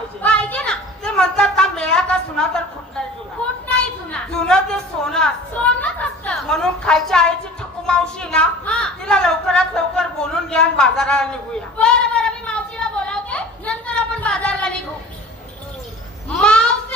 पाहिजे पाहिजे ना. ते म्हणतात ना मेळा का सुना तर खूप नाही जुना. खूप नाही जुना. जुनं ते सोनं सोनंच असतं. म्हणून खायच्या आईची ठकू मावशी ना तिला लवकरात लवकर बोलून घ्या आणि बाजाराला निघूया. बरं बरं मी मावशीला बोलावते नंतर आपण बाजारला निघू. मावशी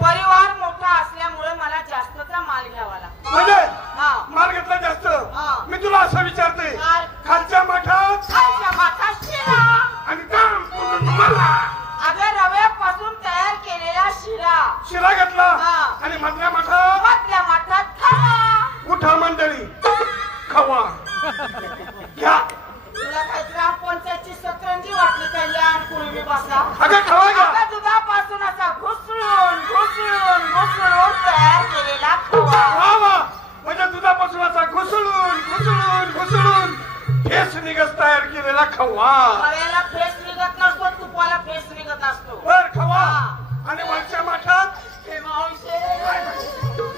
परिवार मोठा असल्यामुळे मला जास्तचा माल घ्यावा लागतो. माल घेतला जास्त. मी तुला असं विचारते खालच्या माठात शिरा आणि मला अगं रव्यापासून तयार केलेला शिरा घेतला आणि मधल्या माठात खवा. उठा मंडळी खवा घ्या. तुला काय ग्रामपंचायतची सतरंजी वाटली कल्याण पूर्वी बसा. अगं खवा घ्या. दुधापासून असा घुसळून तयार केलेला खवा. केलेला खवा. खव्याला फेस निघत नसतो, तुपाला फेस निघत असतो. बर खवा. आणि वरच्या माठात हे मावशे,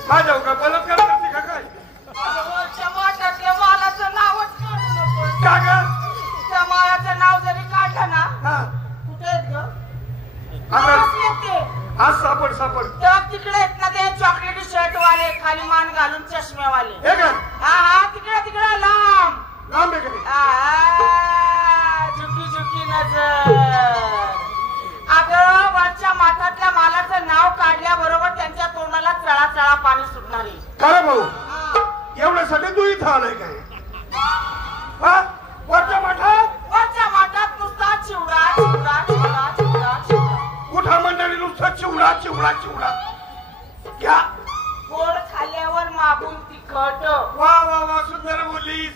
माझ्या का बलात्कार करते का काय? वरच्या माठातल्या मालाचं नावच काढू नको. का ग? त्या मालाचं नाव जरी काढलं ना, हा. कुठे आहेत ग? आता ते आज सापड सापड. तर तिकडे आहेत ना ते चॉकलेटी शर्ट वाले, खाली मान घालून चष्मेवाले. हे का? हा हा, तिकडे लांब लांब आहे का? झुकी झुकी नजर. अगं वरच्या माठातल्या मालाचं नाव काढल्याबरोबर त्यांच्या तोंडाला चळा चळा पाणी सुटणार आहे. खरं भाऊ, एवढ्यासाठी तू इथं आलाय काय? हा? वरच्या माठात वरच्या माठात नुसता चिवडा चिवडा चिवडा चिवडा चिवडा. कुठा मंडळी नुसतं चिवडा चिवडा चिवडा घ्या. गोड खाल्ल्यावर मागून तिखट. वा वा वा, सुंदर बोललीस.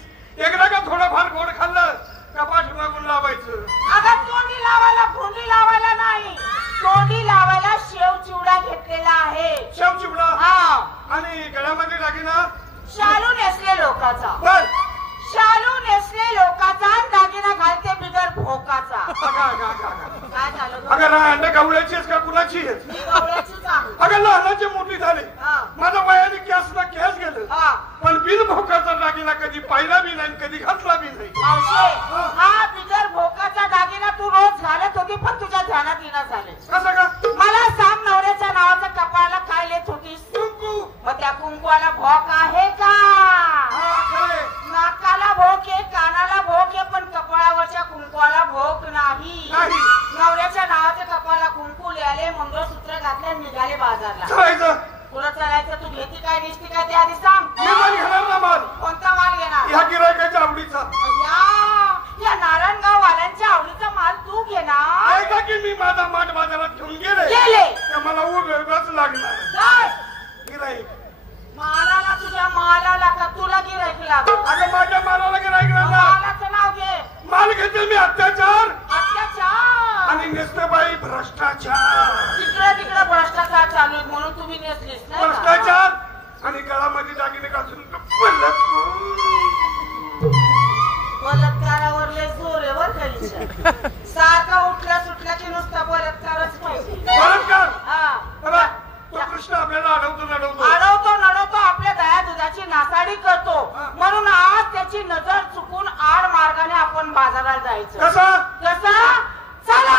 एकदा का थोडंफार गोड खाल्लं का पाठीमागून लावायचं. अगं तोंडी लावायला फोंडी लावायला नाही, तोंडी लावायला शेव चिवडा घेतलेला आहे. शेव चिवडा. हा, आणि गळ्यामध्ये दागिना. शालू नेसले लोकाचा. बर. शालू नेसले लोकाचा, दागिना घालते बिगर भोकाचा. काय झालं गं? अगं अंड गवळ्याचीच का कुणाची आहेस? मी गवळ्याचीच आहे. अगं लहानाची मोठी झाली. हा. माझं वयाने केसला केस गेलं. हा. पण बिन भोकाचा दागिना कधी पाहिला बी नाही, कधी घातला बी नाही. मावशे, हा बिगर भोकाचा दागिना तू रोज घालत होती, पण तुझ्या ध्यानात येणं झाले. कसं का? मला सांग, नवऱ्याच्या नावाचं कपाळाला काय लिहित होतीस? कुंकू. मग त्या कुंकवाला भोक आहे का? हा खरे. नाकाला भोक आहे, कानाला भोक आहे, पण कपाळावरच्या कुंकवाला भोक नाही. नाही. नवऱ्याच्या नावाच्या कपाळाला कुंकू लिहाले, मंगळसूत्र घातले, निघाले बाजारला. चलायचं. तुला चालायचं, तू घेती काय निसती काय ते आधी सांग. मी माल घेणार ना माल. कोणता माल घेणार? ह्या गिरायकाच्या आवडीचा. या नारायणगाव वाल्यांच्या आवडीचा माल तू घेणार? ऐका की मी माझा माठ बाजारात घेऊन गेले गेले. तर मला उभेच लागणार. काय गिराईक. मालाला, तुझ्या मालाला का तुला गिरायक लागल? अगं माझ्या मालाला गिराईक लागला. मालाचं नाव घे. माल घेते मी अत्याचार अत्याचार. आणि नेसतेबाई भ्रष्टाचार. तिकडे भ्रष्टाचार चालू आहे म्हणून तुम्ही नेसलीस नाही का? भ्रष्टाचार आणि गळामध्ये दागिने घालून बलात्कारावर लय जोर आहे बर का. सारखा उठल्या सुटल्या की नुसता बलात्कारच पाहिजे. बलात्कार. हा, तो कृष्ण आपल्याला अडवतो. अडवतो नडवतो, आपल्या दया दुधाची नासाडी करतो. म्हणून आज त्याची नजर चुकून आड मार्गाने आपण बाजारात जायचं. कसा? चला.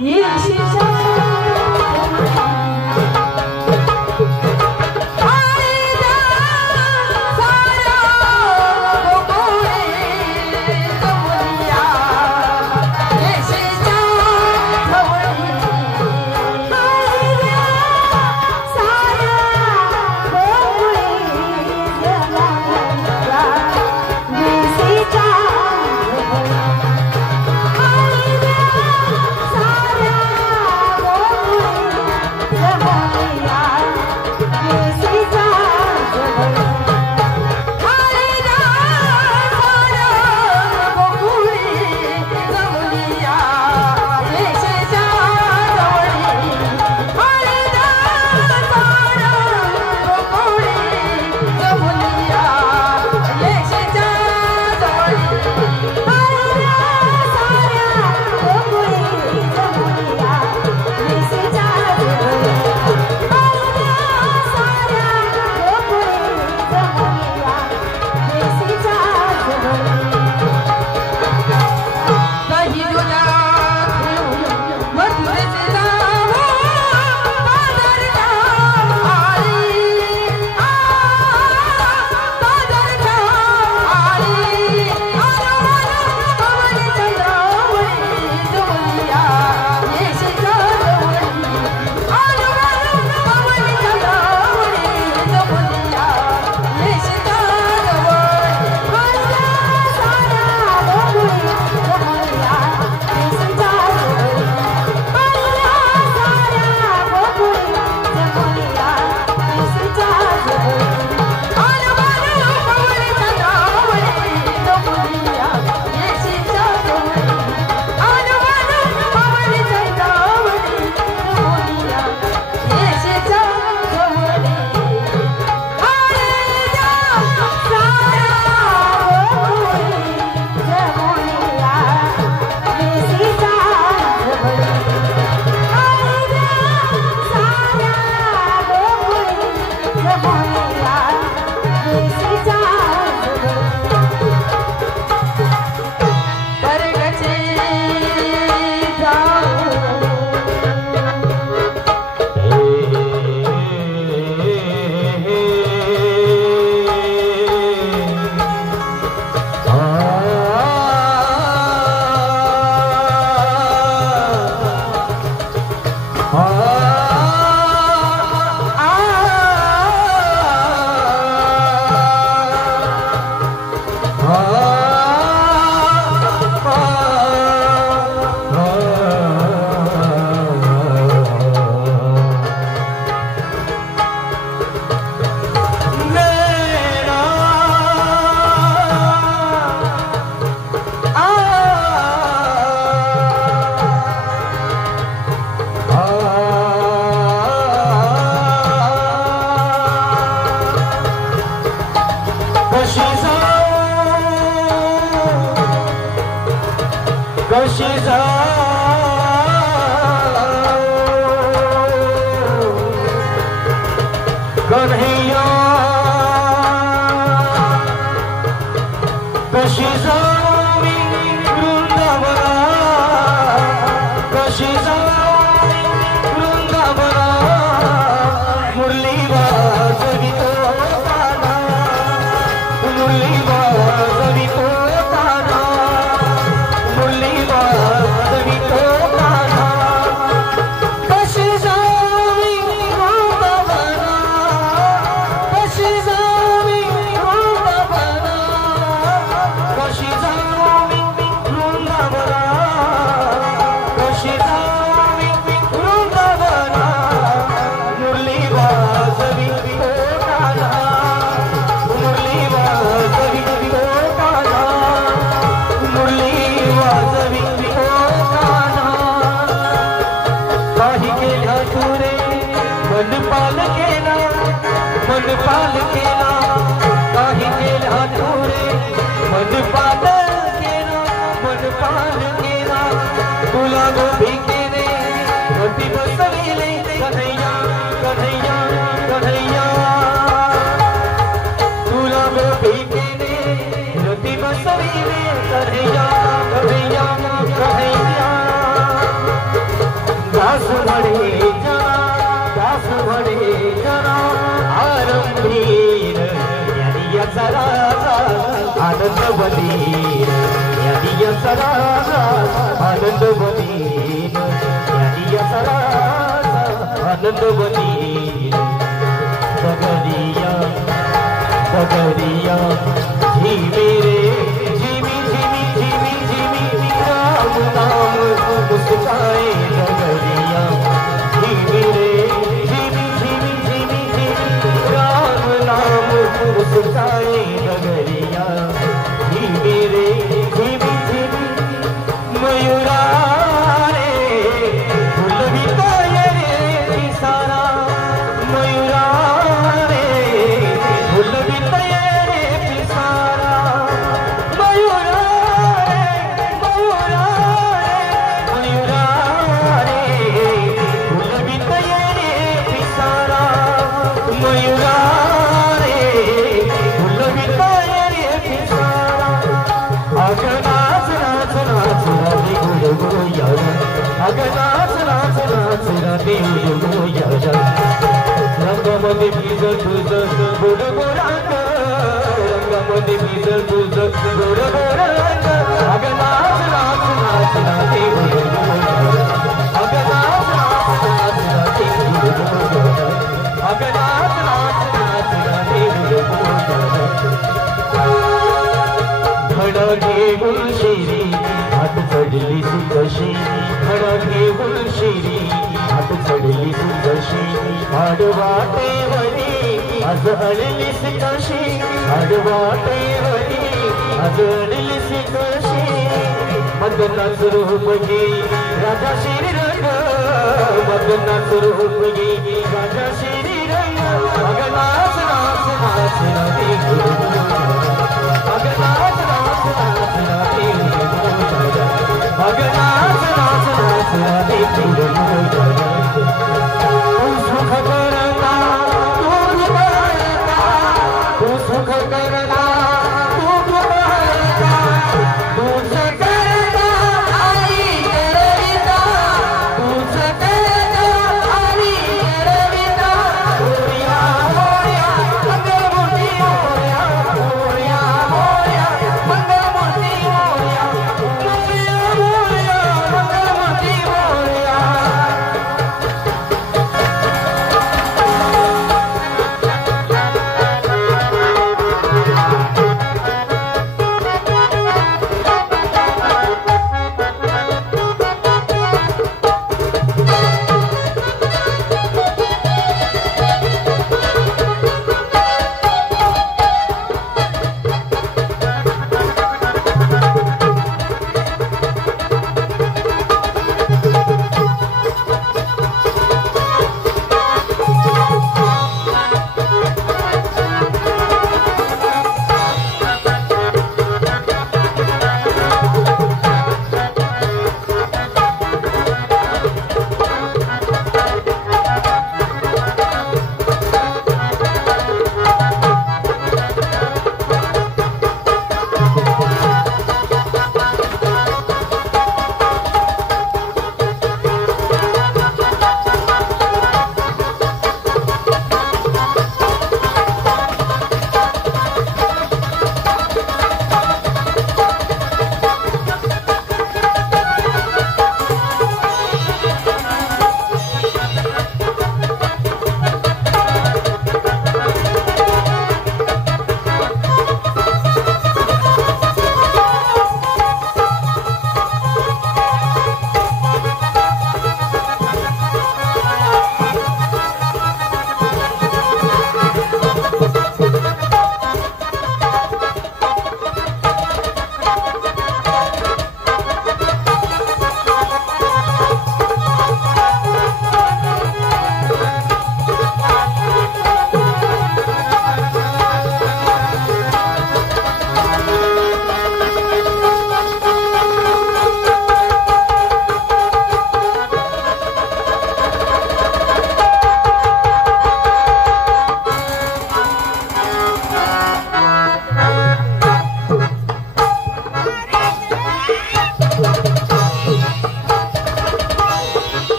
ये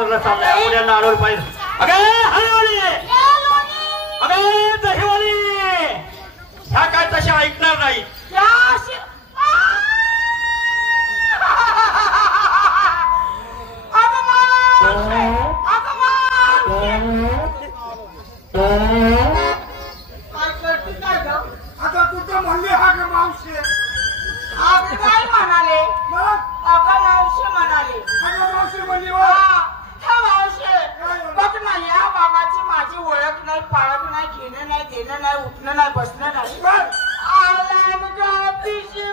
बाजारला चाललाय पुण्या नारळ पाहिजे. अगे हळूहळू अगे दहीवाली ह्या काय तशा ऐकणार नाही. आता तुझं म्हणले हा ग मावशी काय म्हणाले अगं मावशी म्हणाले. मावशी म्हणली मावशी बघ ना या बाबाची माझी ओळख नाही पाळख नाही घेणं नाही देणं नाही उठणं नाही बसणं नाही.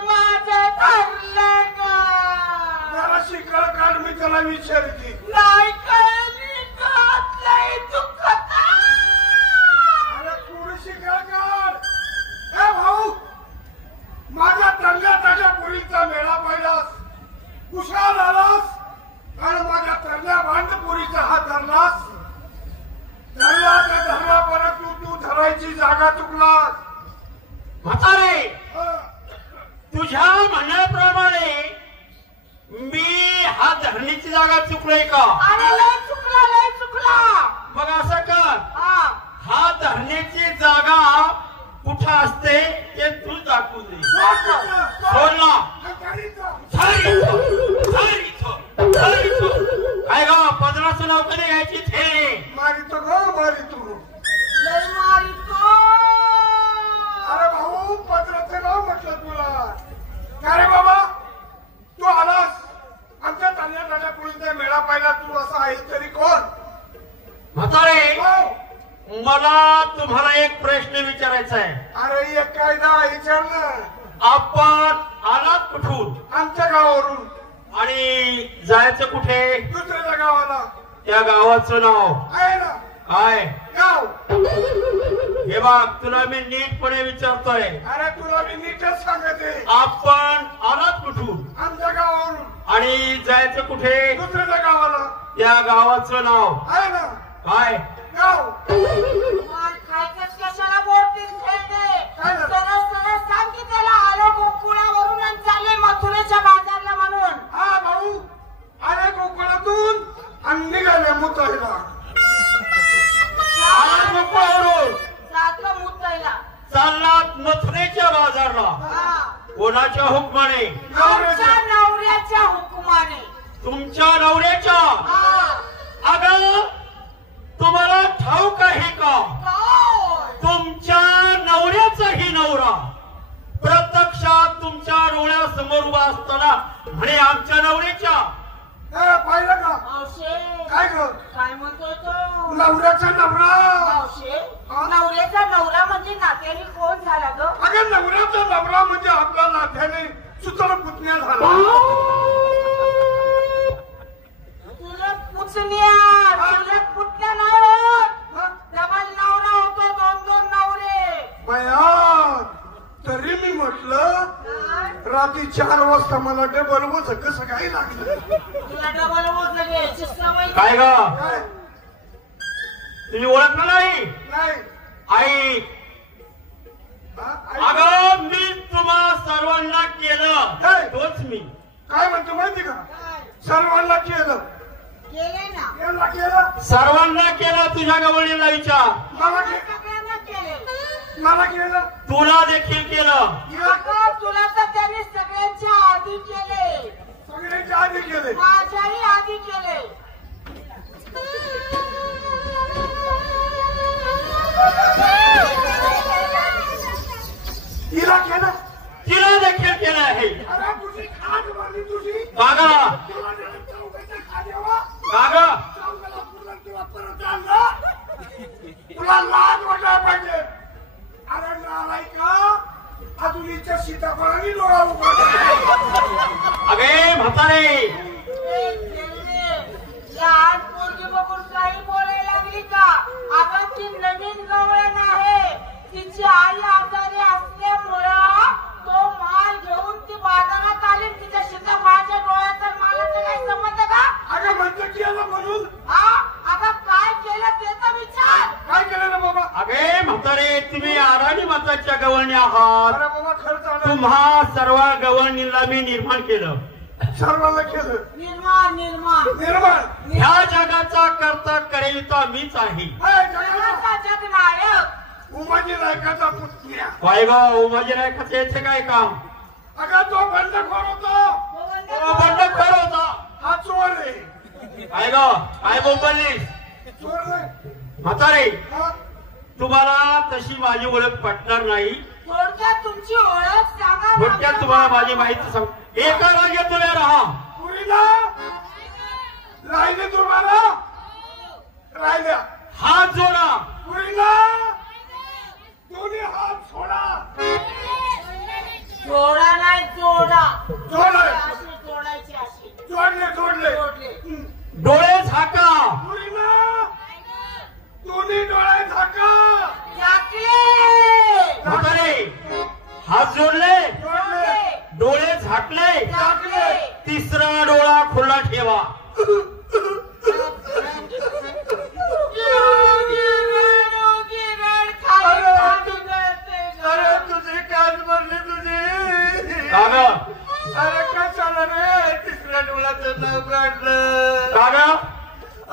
माझं ठरलं जरा शिकळ काढ मी त्याला विचारते नाही कळली नाही दुःखत. अरे थोडी शिकळ काढ. ए भाऊ माझ्या तंगा ताज्या पुरीचा मेळा पाहिलास कुशाल आलास आणि माझ्या तंगा भांडपुरीचा हात धरलास. धरला तर धरला परंतु तू धरायची जागा चुकलास. म्हातारे तुझ्या म्हणण्याप्रमाणे मी हा धरणीची जागा चुकलोय का? अरे लय चुकला. मग असं कर हा धरणीची जागा कुठं असते ते तू दाखवून दे. सोड ना काय ग 1500 नाव कधी घ्यायची थेरी मारितो ग मारितो लय मारितो. अरे भाऊ 1500 नाव म्हटलं तुला. काय रे बाबा तू आलास आमच्या तान्या ताज्या पुरीचा मेळा पाहिला तू असा आहेस तरी कोण? म्हातारे मला तुम्हाला एक प्रश्न विचारायचा आहे. अरे एक कायदा विचार ना. आपण आलात कुठून? आमच्या गावावरून. आणि जायचं कुठे? दुसऱ्या गावाला. त्या गावाचं नाव आहे ना काय गाव? हे बघ तुला मी नीटपणे विचारतोय. अरे तुला मी नीटच सांगते. आपण आलात कुठून? आमच्या गावावरून. आणि जायचं कुठे? दुसऱ्या गावाला. त्या गावाचं नाव आहे ना काय गाव? खायचंच कशाला बोलतील सरळ सांग की त्याला आलो गोकुळावरून आणि चालले मथुरेच्या बाजारला म्हणून. हा भाऊ अरे गोकुळातून आणि निघाले मुताईला. गोकुळावरून सारखं मुताईला चाललात मथुरेच्या बाजारला. कोणाच्या हुकमाने? आमच्या नवऱ्याच्या हुकुमाने. तुमच्या नवऱ्याच्या? अगं तुम्हाला ठाऊक आहे का तुमच्या नवऱ्याचाही नवरा प्रत्यक्षात तुमच्या डोळ्यासमोर उभा असताना म्हणे आमच्या नवऱ्याच्या. पाहिलं का? काय ग काय म्हणतोय तो? नवऱ्याचा नवरा. नवऱ्याचा नवरा म्हणजे नात्याने कोण झाला ग? अगं नवऱ्याचा नवरा म्हणजे आपल्या नात्याने सुतळ पुतण्या झाला. तुला पुतण्या नाही होत. डबल नवरा होतो. 2-2 नवरे. बया तरी मी म्हटलं रात्री 4 वाजता मला डबल वज कसं काय लागलं? तुला डबल वजन घ्यायची सवय काय ग काय तुम्ही ओळखलं नाही? नाही आई अगं मी तुम्हा सर्वांना केलं तोच मी. काय म्हणतो माहिती का? सर्वांना केलं. केले ना. याला केलं. सर्वांना केलं. तुझ्या गवळीला विचार. सगळ्यांना केले. मला केलं. तुला देखील केलं. तुला तर त्यांनी सगळ्यांच्या आधी केले. सगळ्यांच्या आधी केले. माझ्याही आधी केले. तिला केलं. तिला देखील केलं आहे. अरे तुझी खाट मारली तुझी. कागा कागा तुला परत आणलं. तुला लाज वाटायला पाहिजे. अरे नालायका अजून इच्छा सीताफळाने डोळा उघडला. अगे म्हातारे लहान पोरगी बघून काही बोलायला लागली का? अगं ती नवीन गवळण आहे. तिची आई आजारी असल्यामुळं तो माल घेऊन ती बाजारात आली. तिच्या सीताफळाच्या डोळ्याचा मालाचा काय संबंध का? अगं म्हणतो केलं म्हणून. अगं काय केलं ते तर विचार. काय केलं ना बाबा? अगे म्हातारे तुम्ही आराणी माताच्या गवळणी आहात. अरे बाबा खर्च तुम्हा सर्व गवळणीला मी निर्माण केलं. सर्वांना केलं निर्माण निर्माण निर्माण ह्या जगाचा करता करेलता मीच आहे. जगाचा जगनायक उमाजी नायकाचा पुतण्या. काय ग उमाजी नायकाचं येथे काय काम? अगं तो बंडखोर होता. बंडखोर होता. हा चोर आहे. काय ग काय बोंबलीस? चोर नाही. म्हातारे हा? तुम्हाला तशी माझी ओळख पटणार नाही. थोडक्यात तुमची ओळख सांगा. थोडक्यात तुम्हाला माझी माहिती सांग. एका रांगेत उभे राहा. पुरीला राहिले तुम्हाला राहिल्या. हात जोडा. पुरीला दोन्ही हात सोडा. जोडा नाही जोडा. जोडले. अशी जोडायची अशी. जोडले जोडले. जोडले. डोळे झाका. पुरीला दोन्ही डोळे झाका. झाकले. म्हातारे हात जोडले. जोडले. डोळे झाकले. झाकले. तिसरा डोळा खुला ठेवा. अरे तुझी कान भरली तुझी. काग अरे कशाला रे तिसऱ्या डोळ्याचं नाव काढलं. काग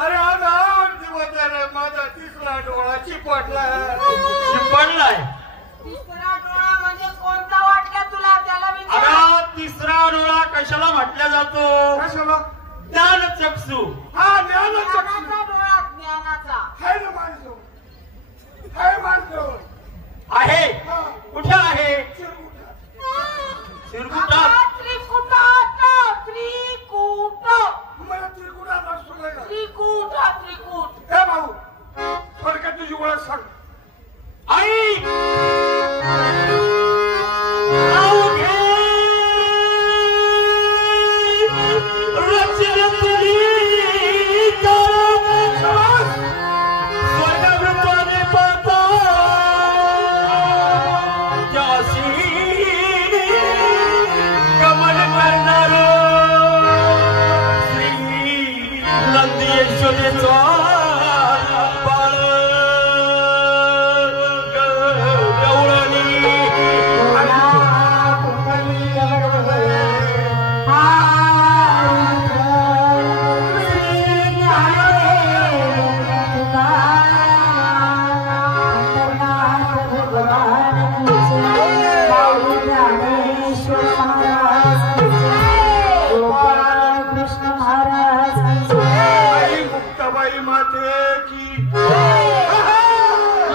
अरे आज आठ दिवस झाले माझा तिसरा डोळा चिपटला. शिपडलाय. तिसरा डोळा म्हणजे कोणता वाटला तुला त्याला विचार. अगं तिसरा डोळा कशाला म्हटला जातो? कशाला? ज्ञानचक्षु. हा ज्ञानाचा ज्ञानाचा डोळा ज्ञानाचा. है ना माणसं. है माणसं. आहे. हा. कुठे आहे? चिरकुटा. शिरकुटात. त्रिकुटात. त्रिकूट. मला त्रिकुटात असतो नाही का? त्रिकूट. त्रिकूट. हे भाऊ थोडक्यात तुझी ओळख सांग. आई अवघे रचना तुझी स्वर्गवृत्ताने पाहता त्याशी गमन करणार श्री नंदी यशोदेचा बाळ गवळणी. आई मुक्ताबाई माते की.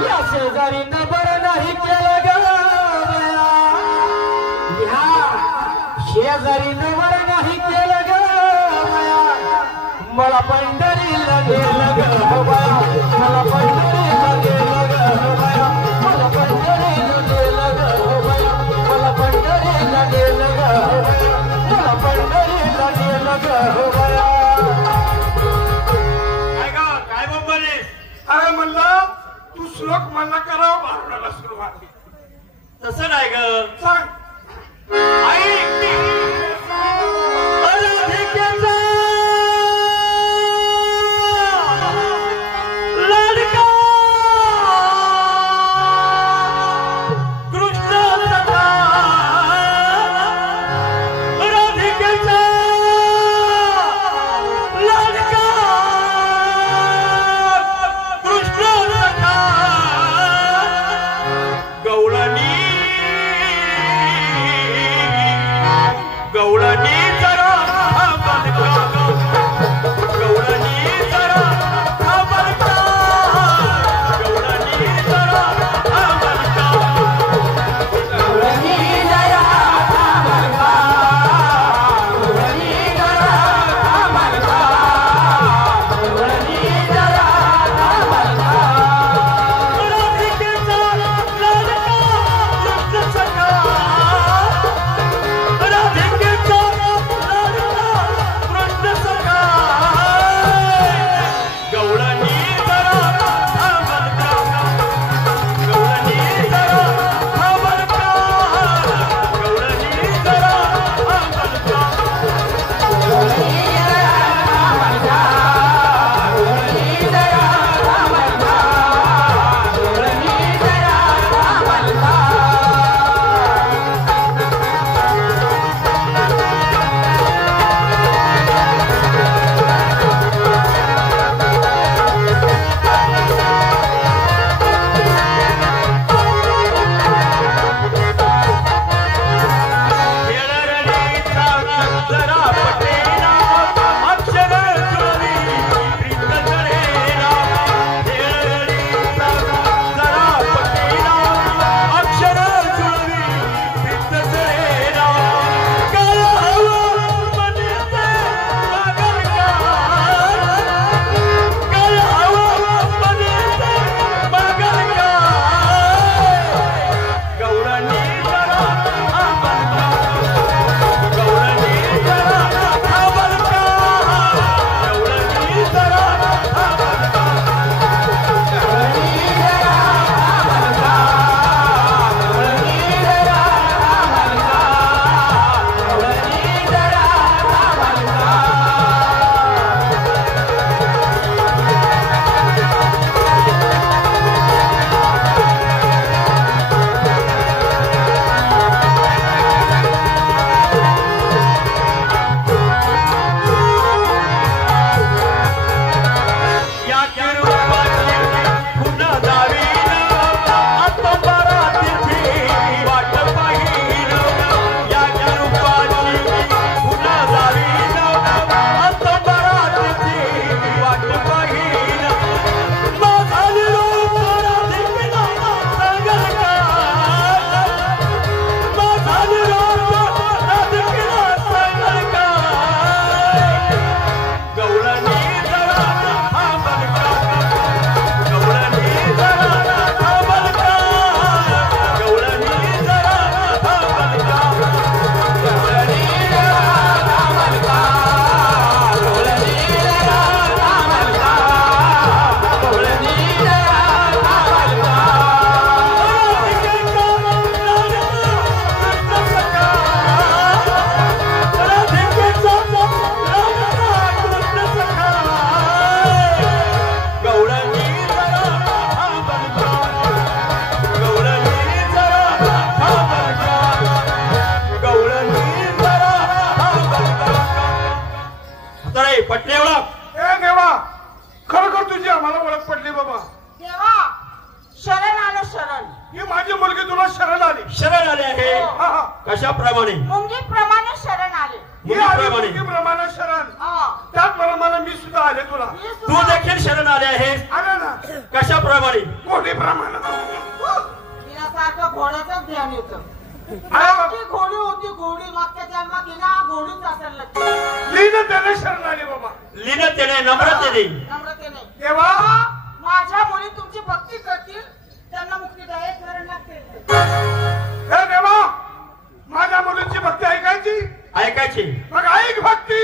या शेजारी नबर नाही केलं ग बया. ह्या शेजारी नबर नाही केलं ग बया. मला पंढरीला गेलं ग बया. मला पंढरीला गेलं ग बया. मला पंढरीला गेलं ग बया. मला पंढरीला गेलं ग बया. मला पंढरीला गेलं ग बया. काय बोंबलीस? अरे म्हणलं तू श्लोक म्हणला करावं भारुडाला सुरुवात. तसं नाही ग. सांग. आई राधिकेचा लाडका कृष्ण सखा. राधिकेचा लाडका कृष्ण सखा गवळणी कशाप्रमाणे? मुंगीप्रमाणे शरण आले. मुंगीप्रमाणे शरण. त्याचप्रमाणे मी सुद्धा आले तुला. तू देखील शरण आले आहेस. आले ना. कशाप्रमाणे? घोडीप्रमाणे. तिला सारखं घोड्याचंच ध्यान येतं. घोडी होती घोडी मागच्या जन्मात तिला घोडीच असेल. लीन त्याने शरण आले बाबा. लीनतेने नम्रतेने. तेव्हा माझ्या मुली तुमची भक्ती करतील त्यांना मुक्तीदायक धरण लागते. हे देवा माझ्या मुलींची भक्ती ऐकायची. ऐकायची. मग ऐक भक्ती.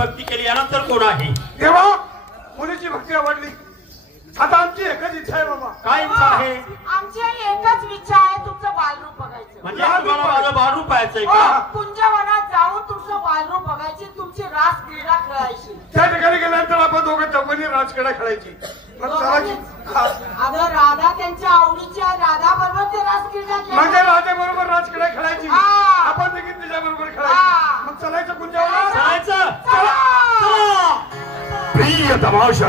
भक्ती केली यानंतर कोण आहे? देवा मुलीची भक्ती आवडली. आता आमची एकच इच्छा आहे बाबा. काय इच्छा आहे? आमची एकच इच्छा आहे तुमचं बालरूप बघायचं. म्हणजे तुम्हाला माझं बाळरूप पाहायचंय का? कुंजवनात जाऊन तुमचं बालरूप बघायची, तुमची रास क्रीडा खेळायची. त्या ठिकाणी गेल्यानंतर आपण दोघं चौघांनी राजकडे खेळायची. मग चला अगं राधा त्यांच्या आवडीची आहे, राधा बरोबर ते रास क्रीडा माझ्या राजे बरोबर राजकडे खेळायची. हा. आपण देखील तिच्या बरोबर हा. खेळायची. मग चलायचं कुंजवनात. जायचं. चला. प्रिय तमाशा